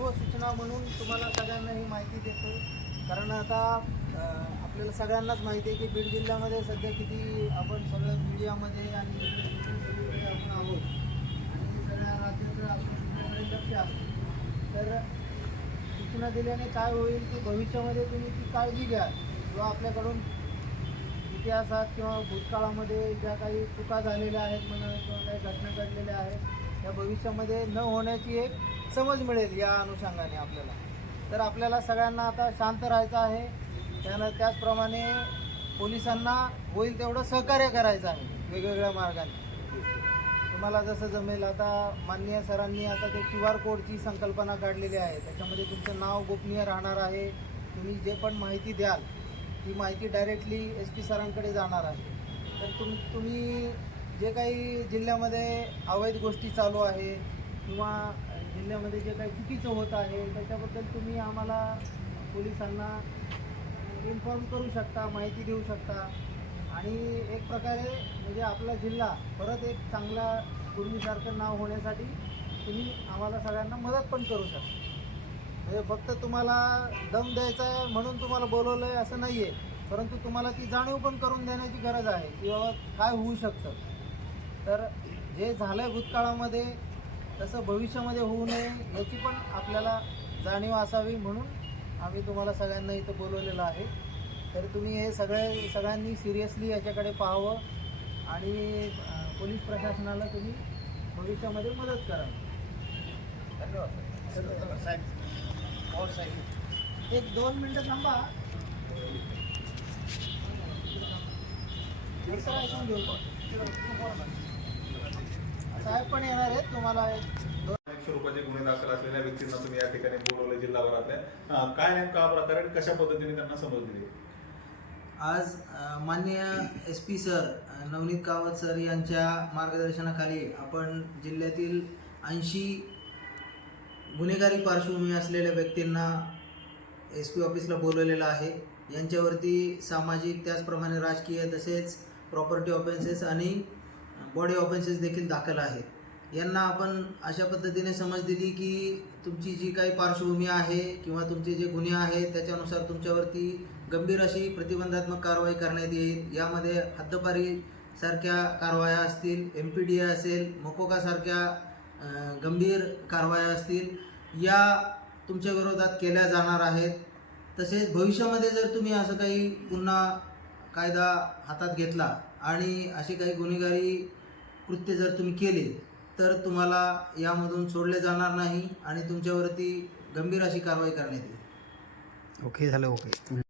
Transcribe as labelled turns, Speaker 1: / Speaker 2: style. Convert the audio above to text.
Speaker 1: पूर्वसूचना म्हणून तुम्हाला सगळ्यांना ही माहिती देतो. कारण आता आपल्याला सगळ्यांनाच माहिती आहे की बीड जिल्ह्यामध्ये सध्या किती आपण सगळं मीडियामध्ये आणि सगळीकडे आपण आहोत. आणि सगळ्या राज्याचं आपण लक्ष तर सूचना दिल्याने काय होईल की भविष्यामध्ये तुम्ही ती काळजी घ्या. किंवा आपल्याकडून इतिहासात किंवा भूतकाळामध्ये ज्या काही चुका झालेल्या आहेत म्हणा किंवा काही घटना घडलेल्या आहेत त्या भविष्यामध्ये न होण्याची एक समज मिळेल या अनुषंगाने आपल्याला. तर आपल्याला सगळ्यांना आता शांत राहायचं आहे. त्यानं त्याचप्रमाणे पोलिसांना होईल तेवढं सहकार्य करायचं आहे वेगवेगळ्या मार्गाने. तुम्हाला जसं जमेल आता माननीय सरांनी आता ते क्यू आर कोडची संकल्पना काढलेली आहे. त्याच्यामध्ये तुमचं नाव गोपनीय राहणार आहे. तुम्ही जे पण माहिती द्याल ती माहिती डायरेक्टली एस पी सरांकडे जाणार आहे. तर तुम तुम्ही जे काही जिल्ह्यामध्ये अवैध गोष्टी चालू आहे किंवा जिल्ह्यामध्ये जे काही चुकीचं होत आहे त्याच्याबद्दल तुम्ही आम्हाला पोलिसांना इन्फॉर्म करू शकता माहिती देऊ शकता. आणि एक प्रकारे म्हणजे आपला जिल्हा परत एक चांगला पूर्वीसारखं नाव होण्यासाठी तुम्ही आम्हाला सगळ्यांना मदत पण करू शकता. म्हणजे फक्त तुम्हाला दम द्यायचा आहे म्हणून तुम्हाला बोलवलं आहे असं नाही आहे परंतु तुम्हाला ती जाणीव पण करून देण्याची गरज आहे की बाबा काय होऊ शकतं. तर जे झालं आहे भूतकाळामध्ये तसं भविष्यामध्ये होऊ नये याची पण आपल्याला जाणीव असावी म्हणून आम्ही तुम्हाला सगळ्यांना इथं बोलवलेलं आहे. तर तुम्ही हे सगळे सगळ्यांनी सिरियसली याच्याकडे पाहावं आणि पोलीस प्रशासनाला तुम्ही भविष्यामध्ये मदत करावी धन्यवाद एक दोन मिनटं थांबा. ऐकून घेऊ साहेब पण येणार आहेत तुम्हाला एक दोन
Speaker 2: एकशे रुपयाचे गुन्हे दाखल असलेल्या व्यक्तींना तुम्ही या ठिकाणी बोलवलं जिल्हाभरातल्या. अं, काय नेमका हा प्रकार आणि कशा पद्धतीने त्यांना समज दिली?
Speaker 1: आज अ, माननीय S P sir Navneet Kawat sir यांच्या मार्गदर्शनाखाली आपण जिल्ह्यातील ऐंशी गुन्हेगारी पार्श्वभूमी असलेल्या व्यक्तींना एस पी ऑफिसला बोलवलेलं आहे. यांच्यावरती सामाजिक त्याचप्रमाणे राजकीय तसेच प्रॉपर्टी ऑफेन्सेस आणि बॉडी ऑफेन्सेस देखील दाखल आहेत. यांना आपण अशा पद्धतीने समज दिली की तुमची जी काही पार्श्वभूमी आहे किंवा तुमचे जे गुन्हे आहेत त्याच्यानुसार तुमच्यावरती गंभीर अशी प्रतिबंधात्मक कारवाई करण्यात येईल. यामध्ये हद्दपारी सारख्या कारवाया असतील एम पी डी ए असेल मकोकासारख्या गंभीर कारवाया असतील या तुमच्या विरोधात केल्या जाणार आहेत. तसेच भविष्यामध्ये जर तुम्ही असं काही पुन्हा कायदा हातात घेतला आणि अशी काही गुन्हेगारी कृत्य जर तुम्ही केले तर तुम्हाला यामधून सोडले जाणार नाही आणि तुमच्यावरती गंभीर अशी कारवाई करण्यात येईल.
Speaker 3: ओके झालं ओके.